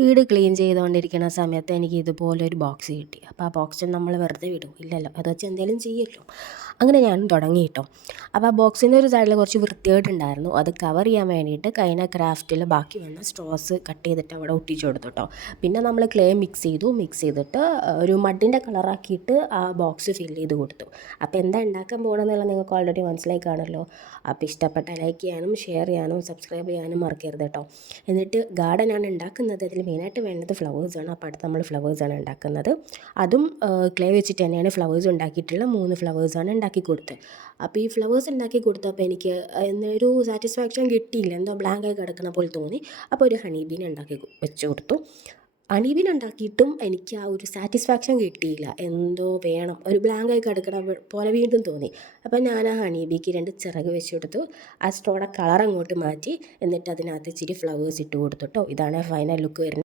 വീട് ക്ലീൻ ചെയ്തുകൊണ്ടിരിക്കുന്ന സമയത്ത് എനിക്ക് ഇതുപോലെ ഒരു ബോക്സ് കിട്ടി. അപ്പോൾ ആ ബോക്സ് നമ്മൾ വെറുതെ വിടും ഇല്ലല്ലോ, അത് വെച്ച് എന്തെങ്കിലും ചെയ്യുമല്ലോ. അങ്ങനെ ഞാനും തുടങ്ങി കേട്ടോ. അപ്പോൾ ആ ബോക്സിൻ്റെ ഒരു സൈഡിൽ കുറച്ച് വൃത്തികേടുണ്ടായിരുന്നു. അത് കവർ ചെയ്യാൻ വേണ്ടിയിട്ട് കഴിഞ്ഞ ക്രാഫ്റ്റിൽ ബാക്കി വന്ന സ്ട്രോസ് കട്ട് ചെയ്തിട്ട് അവിടെ ഒട്ടിച്ചു കൊടുത്തു കേട്ടോ. പിന്നെ നമ്മൾ ക്ലേ മിക്സ് ചെയ്തിട്ട് ഒരു മഡിൻ്റെ കളറാക്കിയിട്ട് ആ ബോക്സ് ഫില്ല് ചെയ്ത് കൊടുത്തു. അപ്പോൾ എന്താ ഉണ്ടാക്കാൻ പോകണമെന്നുള്ള നിങ്ങൾക്ക് ഓൾറെഡി മനസ്സിലായി കാണുമല്ലോ. അപ്പോൾ ഇഷ്ടപ്പെട്ട ലൈക്ക് ചെയ്യാനും ഷെയർ ചെയ്യാനും സബ്സ്ക്രൈബ് ചെയ്യാനും മറക്കരുത് കേട്ടോ. എന്നിട്ട് ഗാർഡനാണ് ഉണ്ടാക്കുന്നത്. അതിൽ മെയിനായിട്ട് വേണ്ടത് ഫ്ലവേഴ്സാണ്. അപ്പോൾ അടുത്ത് നമ്മൾ ഫ്ലവേഴ്സാണ് ഉണ്ടാക്കുന്നത്. അതും ക്ലേ വെച്ചിട്ട് തന്നെയാണ് ഫ്ലവേഴ്സ് ഉണ്ടാക്കിയിട്ടുള്ള 3 ഫ്ലവേഴ്സാണ് ഉണ്ടാക്കി കൊടുത്തത്. അപ്പോൾ ഈ ഫ്ലവേഴ്സ് ഉണ്ടാക്കി കൊടുത്തപ്പോൾ എനിക്ക് എന്നൊരു സാറ്റിസ്ഫാക്ഷൻ കിട്ടിയില്ല, എന്തോ ബ്ലാങ്കായി കിടക്കുന്ന പോലെ തോന്നി. അപ്പോൾ ഒരു ഹണി ബീൻ ഉണ്ടാക്കി വെച്ച് കൊടുത്തു. ഹണി ബീൻ ഉണ്ടാക്കിയിട്ടും എനിക്ക് ആ ഒരു സാറ്റിസ്ഫാക്ഷൻ കിട്ടിയില്ല, എന്തോ വേണം, ഒരു ബ്ലാങ്കായി കിടക്കണ പോലെ വീണ്ടും തോന്നി. അപ്പോൾ ഞാൻ ആ ഹണി ബീക്ക് 2 ചിറക് വെച്ച് കൊടുത്തു. ആ സ്ട്രോയുടെ കളർ അങ്ങോട്ട് മാറ്റി, എന്നിട്ട് അതിനകത്ത് ഇച്ചിരി ഫ്ലവേഴ്സ് ഇട്ട് കൊടുത്തു കേട്ടോ. ഇതാണ് ഫൈനൽ ലുക്ക് വരുന്നത്.